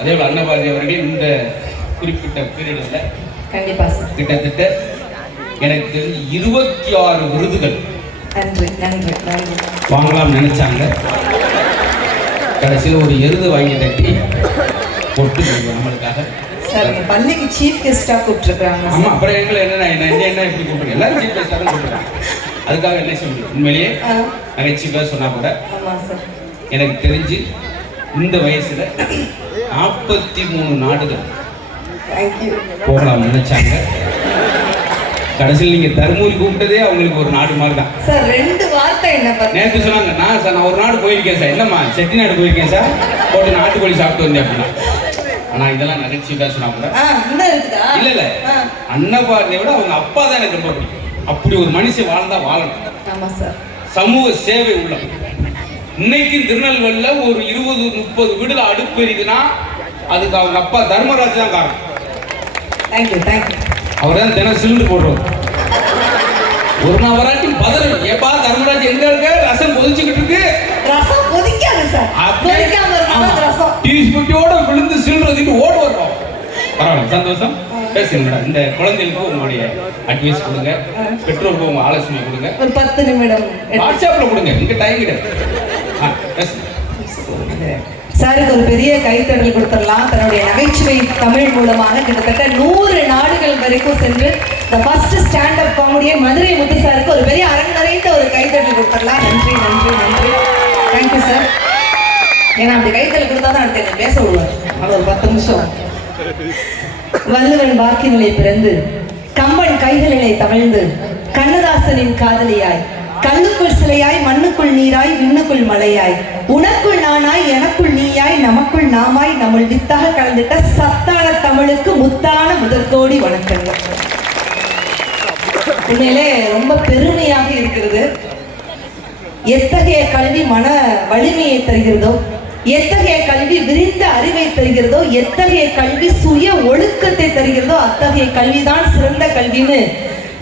அதே போல அன்னபாரதி அவர்கள் இந்த குறிப்பிட்ட பீரியட்ல கண்டிப்பா சார் கிட்டத்தட்ட எனக்கு தெரிஞ்சு 26 விருதுகள் நன்றி நன்றி நன்றி வாங்கலாம் நினைச்சாங்க. கடைசியில் ஒரு எருது வாங்கி தட்டி போட்டு நம்மளுக்காக சார் பள்ளிக்கு சீஃப் கெஸ்டா கூப்பிட்டுருக்காங்க. ஆமா, அப்புறம் எங்களை என்ன எப்படி கூப்பிடுங்க, எல்லாரும் சீஃப் கெஸ்டா தான் கூப்பிடுறாங்க. அதுக்காக என்ன செய்ய முடியும், உண்மையிலேயே நகைச்சுவையாக சொன்னா கூட எனக்கு தெரிஞ்சு இந்த வயசுல 43 நாடுகள் போகலாம் நினைச்சாங்க. கடைசியில் நீங்க தர்மபுரி கூப்பிட்டதே அவங்களுக்கு ஒரு நாடு மாதிரி தான் சார். 2 வார்த்தை என்ன நேற்று சொன்னாங்க, நான் ஒரு நாடு போயிருக்கேன் சார். என்னம்மா, செட்டிநாடு போயிருக்கேன் சார், போட்டு நாட்டுக்கோழி சாப்பிட்டு வந்தேன் அப்படின்னா. ஆனா இதெல்லாம் நகைச்சுவையாக சொன்னா கூட இல்ல இல்ல, அன்னபாரதியை விட அவங்க அப்பா தான் எனக்கு ரொம்ப பிடிக்கும். அப்படி ஒரு மனுஷன் வாழ்ந்தா வாழணும். சமூக சேவை உள்ள இன்னைக்கு திருநெல்வேலியில ஒரு 20-30 வீடுல அடுப்பு இருக்குன்னா அதுக்கு அவங்க அப்பா தர்மராஜ் தான் காரணம். அவர் தான் தினம் சிலிண்டர் போடுறோம். ஒரு நாள் வராட்டி பதில் ஏப்பா தர்மராஜ் எங்க இருக்க, ரசம் கொதிச்சுக்கிட்டு இருக்கு. ரசம் கொதிக்காது சார், டீஸ்பூட்டியோட விழுந்து சிலிண்டர் ஓட வர்றோம். பரவாயில்ல, சந்தோஷம். பேசுங்க மேடம். இந்த குழந்தைகளுக்கு உங்களுடைய அட்வைஸ் கொடுங்க, பெற்றோருக்கு உங்க ஆலோசனை கொடுங்க. ஒரு 10 நிமிடம் வாட்ஸ்அப்ல கொடுங்க, இங்க டைம் கிடையாது. சாருக்கு ஒரு பெரிய கைத்தடல் கொடுத்துடலாம். தன்னுடைய நகைச்சுவை தமிழ் மூலமாக கிட்டத்தட்ட 100 நாடுகள் வரைக்கும் சென்று the first stand-up காமெடியை மதுரை முத்து சாருக்கு ஒரு பெரிய அரங்கு நிறைந்த ஒரு கைத்தடல் கொடுத்துடலாம். நன்றி நன்றி நன்றி, தேங்க்யூ சார். ஏன்னா அப்படி கைத்தடல் கொடுத்தா தான் அடுத்து பேச விடுவார். அவர் ஒரு 10 நிமிஷம். வள்ளுவன் வாக்கினிலே பிறந்து கம்பன் கைகளிலே தவழ்ந்து கண்ணதாசனின் காதலியாய் கல்லுக்குள் சிலையாய் மண்ணுக்குள் நீராய் விண்ணுக்குள் மலையாய் உனக்குள் நானாய் எனக்குள் நீயாய் நமக்குள் நாமாய் நம்மள் வித்தாக கலந்துட்ட சத்தான தமிழுக்கு முத்தான முதற்கோடி வணக்கங்கள். உண்மையிலே ரொம்ப பெருமையாக இருக்கிறது. எத்தகைய கல்வி மன வலிமையை தருகிறதோ, எத்தகைய கல்வி விரிந்த அறிவை தருகிறதோ, எத்தகைய கல்வி சுய ஒழுக்கத்தை தருகிறதோ அத்தகைய கல்விதான் சிறந்த கல்வின்னு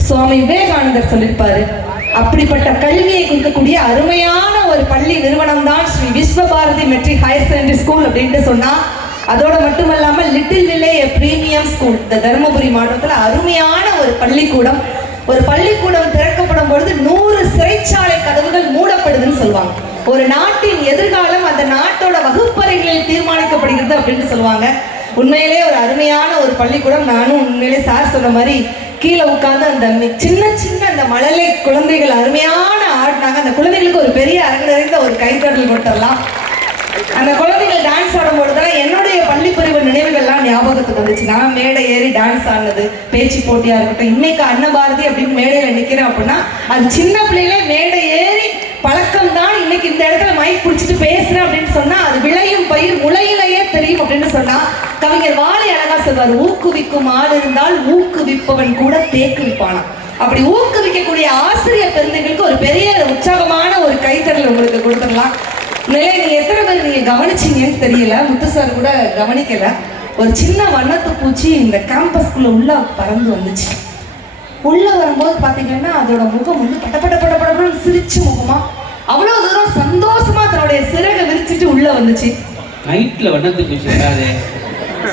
சுவாமி விவேகானந்தர் சொல்லியிருப்பாரு. அப்படிப்பட்ட கல்வியை கொடுக்கக்கூடிய அருமையான ஒரு பள்ளி நிறுவனம் தான் Shri Vishwabharati matric higher secondary school அப்படின்ட்டு சொன்னா அதோட மட்டுமல்லாமல் லிட்டில் வில்லே பிரீமியம் ஸ்கூல் இந்த தருமபுரி மாவட்டத்தில் அருமையான ஒரு பள்ளிக்கூடம். ஒரு பள்ளிக்கூடம் திறக்கப்படும் பொழுது 100 சிறைச்சாலை கதவுகள் மூடப்படுதுன்னு சொல்லுவாங்க. ஒரு நாட்டின் எதிர்காலம் அந்த நாட்டோட வகுப்பறைகளில் தீர்மானிக்கப்படுகிறது அப்படின்னு சொல்லுவாங்க. உண்மையிலே ஒரு அருமையான ஒரு பள்ளிக்கூடம். நானும் உண்மையிலே சார் சொன்ன மாதிரி கீழே உட்காந்து அந்த சின்ன சின்ன அந்த மழலை குழந்தைகள் அருமையான ஆடினாங்க. அந்த குழந்தைகளுக்கு ஒரு பெரிய அரங்கு நிறைந்த ஒரு கைத்தடல் கொடுத்துடலாம். அந்த குழந்தைகள் டான்ஸ் ஆடும்பொழுதுதான் என்னுடைய பள்ளி பிரிவு நினைவுகள்லாம் ஞாபகத்துக்கு வந்துச்சு. நான் மேடை ஏறி டான்ஸ் ஆடினது, பேச்சு போட்டியா இருக்கட்டும். இன்னைக்கு அன்னபாரதி அப்படின்னு மேடையில் நிற்கிறேன் அப்படின்னா அது சின்ன பிள்ளைகளே மேடை ஏறி பழக்கம் தான். இன்னைக்கு இந்த இடத்துல மைக் பிடிச்சிட்டு பேசுறேன் அப்படின்னு சொன்னா அது விளையும் பயிர் முளையிலேயே தெரியும் அப்படின்னு சொன்னா கவிஞர் வாலி அழகா சொல்வார், ஊக்குவிக்கும் ஆள் இருந்தால் ஊக்குவிப்பவன் கூட தேக்குவிப்பானா. அப்படி ஊக்குவிக்கக்கூடிய ஆசிரியர் பெருந்தைகளுக்கு ஒரு பெரிய உற்சாகமான ஒரு கைத்தடல் உங்களுக்கு கொடுத்துடலாம். நிலை நீங்க எத்தனை பேர் நீங்க கவனிச்சீங்கன்னு தெரியல, முத்து சார் கூட கவனிக்கல. ஒரு சின்ன வண்ணத்து பூச்சி இந்த கேம்பஸ்குள்ள உள்ள பறந்து வந்துச்சு. உள்ள வரும்போது பாத்தீங்கன்னா அதோட முகம் வந்து படப்படன்னு சிரிச்சு முகமா அவ்வளவு தூரம் சந்தோஷமா தன்னுடைய சிறகை விரிச்சிட்டு உள்ள வந்துச்சு. நைட்ல வண்ணத்து பூச்சி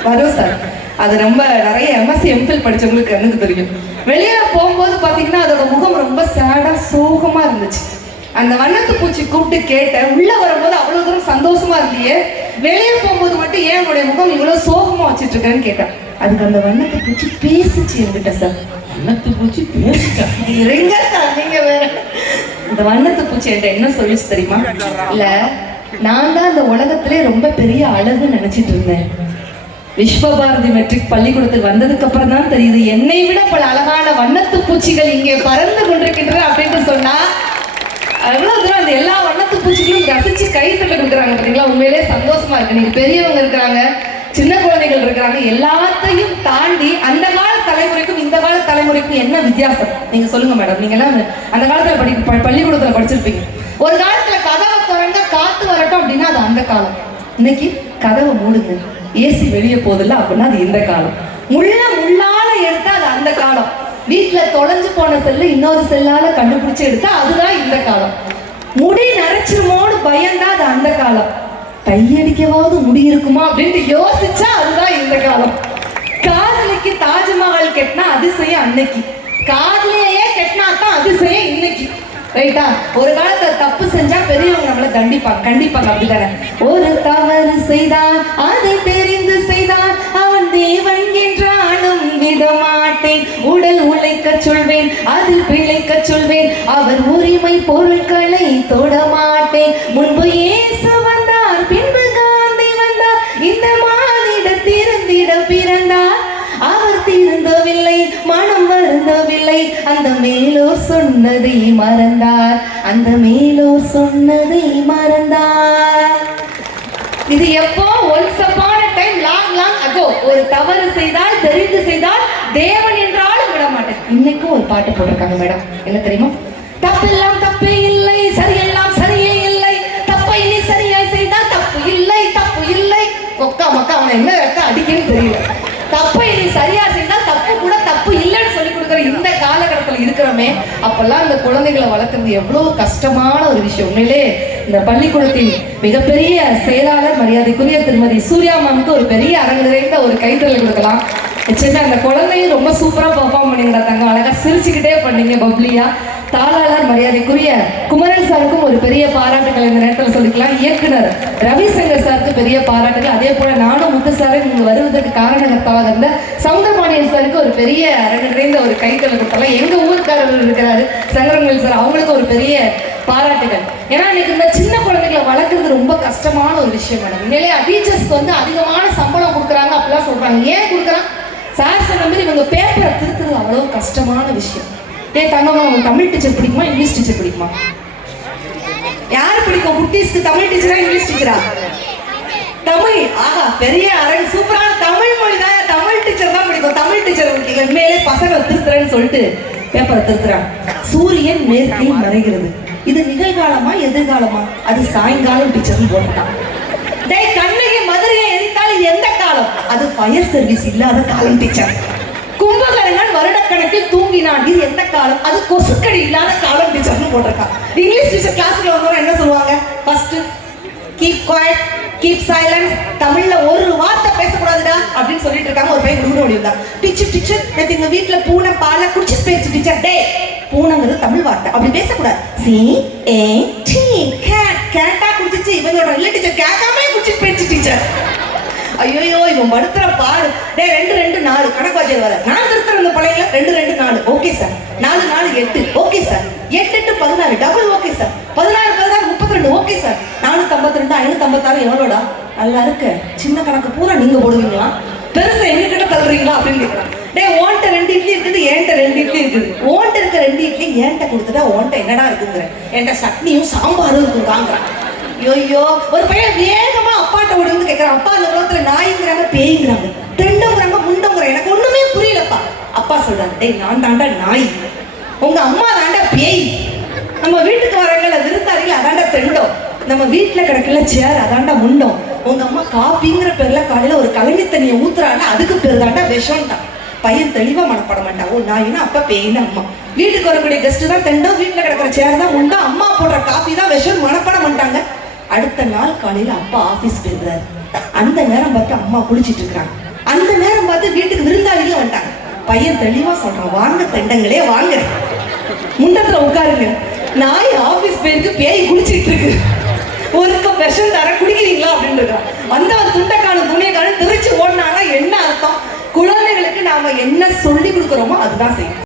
வரும் சார், அது ரொம்ப நிறைய எம்எஸ்சி எம்ஃபில் படிச்சவங்களுக்கு எனக்கு தெரியும். வெளியில போகும்போது பாத்தீங்கன்னா அதோட முகம் ரொம்ப சேடா சோகமா இருந்துச்சு. அந்த வண்ணத்து பூச்சி கூப்பிட்டு கேட்டேன், உள்ள வரும்போது அவ்வளவு தூரம் சந்தோஷமா இருந்தியே, வெளியே போகும்போது மட்டும் ஏன் உங்களுடைய முகம் இவ்வளவு சோகமா வச்சுட்டு இருக்கேன்னு கேட்டேன். அதுக்கு அந்த வண்ணத்து பூச்சி பேசிச்சு என்கிட்ட. சார் வண்ணத்து பூச்சி பேசிச்சா? இருங்க சார், நீங்க வேற. இந்த வண்ணத்து பூச்சி என்கிட்ட என்ன சொல்லிச்சு தெரியுமா? இல்ல, நான் தான் அந்த உலகத்திலே ரொம்ப பெரிய அழகுன்னு நினைச்சிட்டு இருந்தேன். விஸ்வபாரதி மெட்ரிக் பள்ளிக்கூடத்துக்கு வந்ததுக்கு அப்புறம் தான் தெரியுது என்னை விட பல அழகான வண்ணத்து பூச்சிகள் இங்கே பறந்து கொண்டிருக்கின்றன அப்படின்னு சொன்னா அவ்வளவு தூரம் அந்த எல்லா வண்ணத்து பூச்சிகளும் ரசிச்சு கைத்தல கொடுக்குறாங்க. பார்த்தீங்களா, உண்மையிலே சந்தோஷமா இருக்கு. நீங்க பெரியவங்க இருக்கிறாங்க, சின்ன குழந்தைகள் இருக்கிறாங்க, எல்லாத்தையும் தாண்டி அந்த கால தலைமுறைக்கும் இந்த கால தலைமுறைக்கும் என்ன வித்தியாசம் நீங்க சொல்லுங்க மேடம். நீங்க எல்லாம் அந்த காலத்துல பள்ளிக்கூடத்துல படிச்சிருப்பீங்க. ஒரு காலத்துல கதவை திறந்தா காத்து வரட்டும் அப்படின்னா அது அந்த காலம். இன்னைக்கு கதவை மூடுங்க, ஏசி வெளியே போதில்ல அப்படின்னா அது இந்த காலம். முள்ளால எடுத்தா அது அந்த காலம். வீட்டுல தொலைஞ்சு போன செல்ல இன்னொரு செல்லால கண்டுபிடிச்சு எடுத்தா அதுதான் இந்த காலம். முடி நரைச்சிருமோன்னு பயந்தா அது அந்த காலம். கையடிக்கவாவது முடி இருக்குமா அப்படின்னு யோசிச்சா அதுதான் இந்த காலம். காதலிக்கு தாஜ்மஹால் கெட்டினா அதிசயம் அன்னைக்கு, காதலியே கெட்டினா தான் அதிசயம் இன்னைக்கு. ரைட்டா? ஒரு காலத்துல தப்பு செஞ்சா பெரியவங்க நம்மளை தண்டிப்பாங்க, கண்டிப்பாங்க. அப்படிதானே? ஒரு தவறு செய்தான் அதை தெரிந்து செய்தான் அவன் தேவன் என்றாலும் விடமாட்டேன், உடல் உழைக்க சொல்வேன் அதில் பிழைக்க சொல்வேன், அவர் உரிமை பொருட்களை தொடமாட்டேன். முன்பு இயேசு வந்தார், பின்பு காந்தி வந்தார், இந்த மானிட திருந்திட பிறந்தார், அவர் திருந்தவில்லை, மனம் வருந்தவில்லை, அந்த மேலோர் சொன்னதை மறந்தார், அந்த மேலோர் சொன்னதை மறந்தார். இது எப்போ? ஒன்ஸ் அபான் எ டைம், லாங் லாங் அகோ. ஒரு தவறு செய்தால் தெரிந்து செய்தால் தேவன் என்றாலும் விட மாட்டேன். இன்னைக்கும் ஒரு பாட்டு போட்டிருக்காங்க மேடம், என்ன தெரியுமா? தப்பெல்லாம் தப்பே இல்லை, சரியெல்லாம் சரியே இல்லை, தப்பை நீ சரியாய் செய்தால் தப்பு இல்லை, தப்பு இல்லை. ஒக்கா மக்கா அவனை என்ன அடிக்கன்னு தெரியல. தப்பை நீ சரியா செய்தால் தப்பு கூட தப்பு இல்லைன்னு சொல்லி கொடுக்குற இந்த காலகட்டத்தில் இருக்கிறோமே, அப்பெல்லாம் இந்த குழந்தைகளை வளர்க்கறது எவ்வளவு கஷ்டமான ஒரு விஷயம். உண்மையிலே இந்த பள்ளிக்கூடத்தின் மிகப்பெரிய செயலாளர் மரியாதைக்குரிய திருமதி சூர்யா மேம்க்கு ஒரு பெரிய அரங்கிறைந்த ஒரு கைத்தறல் கொடுக்கலாம். நிச்சயமா அந்த குழந்தையும் ரொம்ப சூப்பரா பெர்ஃபார்ம் பண்ணிங்களா தங்க, அழகா சிரிச்சுக்கிட்டே பண்ணீங்க பப்ளியா. தாளாளர் மரியாதைக்குரிய குமரன் சாருக்கும் ஒரு பெரிய பாராட்டுகள் இந்த நேரத்தில் சொல்லிக்கலாம். இயக்குனர் ரவிசங்கர் சாருக்கு பெரிய பாராட்டுகள். அதே போல நானும் முத்து சாரு இங்கு வருவதற்கு காரணகர்த்தாக இருந்த சவுந்தரபாண்டியன் சாருக்கு ஒரு பெரிய அரங்கிறைந்த ஒரு கைத்தறல் கொடுத்தாலும். எங்க ஊருக்காரர் இருக்கிறாரு சங்கரங்கள் சார், அவங்களுக்கு ஒரு பெரிய பாராட்டுகள். ஏன்னா இன்னைக்கு இந்த சின்ன குழந்தைகளை வளர்க்குறது ரொம்ப கஷ்டமான ஒரு விஷயம் மேடம். உண்மையிலே டீச்சர்ஸ்க்கு வந்து அதிகமான சம்பளம் கொடுக்குறாங்க அப்படிலாம் சொல்றாங்க. ஏன் கொடுக்குறாங்க? சார் சொன்ன மாதிரி இவங்க பேப்பரை திருத்துறது அவ்வளோ கஷ்டமான விஷயம். தங்கம்மா, உங்களுக்கு தமிழ் டீச்சர் பிடிக்குமா இங்கிலீஷ் டீச்சர் பிடிக்குமா? யார் பிடிக்கும்? குட்டீஸ்க்கு தமிழ் டீச்சரா இங்கிலீஷ் டீச்சரா? தமிழ். ஆஹா, பெரிய அரங்கு, சூப்பரான தமிழ் மொழி தான். தமிழ் டீச்சர் தான் பிடிக்கும். தமிழ் டீச்சர் பிடிக்கும். மேலே பசங்க திருத்துறேன்னு சொல்லிட்டு பேப்பரை திருத்துறாங்க. சூரியன் மேற்கில் மறைகிறது. இது நிகழ்காலமா எதிர்காலமா? அது சாயங்காலம் டீச்சர்னு போட்டுட்டான். டேய் கண்ணகி மதுரையை எரித்தால் இது எந்த காலம்? அது ஃபயர் சர்வீஸ் இல்லாத காலம் டீச்சர். கும்பகரங்கன் வருடக்கணக்கில் தூங்கினான், இது எந்த காலம்? அது கொசுக்கடி இல்லாத காலம் டீச்சர்னு போட்டிருக்கான். இங்கிலீஷ் டீச்சர் கிளாஸ்ல வந்தவங்க என்ன சொல்லுவாங்க? First keep quiet, keep silence, தமிழ்ல ஒரு வார்த்தை பேசக்கூடாதுடா அப்படின்னு சொல்லிட்டு இருக்காங்க. ஒரு பையன் குடுகுடு ஓடி வந்தா, டீச்சர் டீச்சர் நேற்று எங்க வீட்டுல பூனை பாலை குடிச்சிட்டு போயிடுச்சு டீச்சர். டே, பூனைங்கிறது தமிழ் வார்த்தை, அப்படி பேசக்கூடாது. சி ஏ டி கேட், கேட்டா குடிச்சிச்சு. இவங்க இல்ல டீச்சர், கேட்காம குடிச்சிட்டு போயிடுச்சு டீச்சர். ஐயோ இவன் படுத்துற பாடு. டே 2 2 4 கணக்கு வாத்தியார் வர, நான் திருத்துற இந்த பிள்ளைங்கள 2 2 4 okay sir, 4 4 8 okay sir, 8 8 16 double okay sir, 16 16 32 okay sir, 452 556 எவ்வளோடா? நல்லா இருக்கு. சின்ன கணக்கு பூரா நீங்க போடுவீங்களா? பெருசா எங்க கிட்ட தள்ளுறீங்களா அப்படின்னு கேட்கறான். டே ஓன்ட்ட 2 இட்லி இருக்குது, ஏன்ட்ட 2 இட்லி இருக்குது. ஓன்ட்ட இருக்க 2 இட்லி ஏன்ட்ட கொடுத்துட்டா ஓன்ட்ட என்னடா இருக்குங்கிற, என்கிட்ட சட்னியும் சாம்பாரும் இருக்கும் வாங்குறான். ஐயோ, ஒரு பையன் வேகமா அப்பாட்ட ஓடி வந்து கேட்கறான், அப்பா அந்த உலகத்துல நாய்ங்கிறாங்க பேய்ங்கிறாங்க தெண்டோங்கிறாங்க முண்டோங்கிறாங்க, எனக்கு ஒண்ணுமே புரியலப்பா. அப்பா சொல்றாங்க, டேய் நான் தாண்டா நாய், உங்க அம்மா தாண்டா பேய், நம்ம வீட்டுக்கு வரவங்கள விருந்தாளிகள் அதாண்டா தெண்டோம், நம்ம வீட்டுல கிடக்கல சேர் அதாண்டா முண்டோம், உங்க அம்மா காப்பிங்கிற பேர்ல காலையில ஒரு கலங்கி தண்ணியை ஊத்துறாங்க அதுக்கு பேர் தாண்டா விஷம் தான். பையன் தெளிவா மனப்பட மாட்டான். ஓ நாயினா அப்பா பேயின்னு அம்மா, வீட்டுக்கு வரக்கூடிய கெஸ்ட் தான் தெண்டோம், வீட்டுல கிடக்கிற சேர் தான் முண்டோம், அம்மா போடுற காஃபி தான் விஷம் மனப்பட மாட்டாங்க. அடுத்த நாள் காலையில அப்பா ஆபீஸ் போயிருந்தாரு. அந்த நேரம் பார்த்து அம்மா குளிச்சிட்டு இருக்காங்க. அந்த நேரம் பார்த்து வீட்டுக்கு விருந்தாளிகளே வந்துட்டாங்க. பையன் தெளிவா சொல்றான், வாங்க தெண்டங்களே வாங்க, முண்டத்துல உட்காருங்க, நாய் ஆபீஸ் போயிருக்கு, பேய் குளிச்சிட்டு இருக்கு, ஒரு கப் விஷம் தர குடிக்கிறீங்களா அப்படின்னு இருக்கான். வந்தவர் துண்டைக்கான துணியக்கான தெரிச்சு ஓடினாங்கன்னா என்ன அர்த்தம்? குழந்தைகளுக்கு நாம என்ன சொல்லி கொடுக்குறோமோ அதுதான் செய்யும்.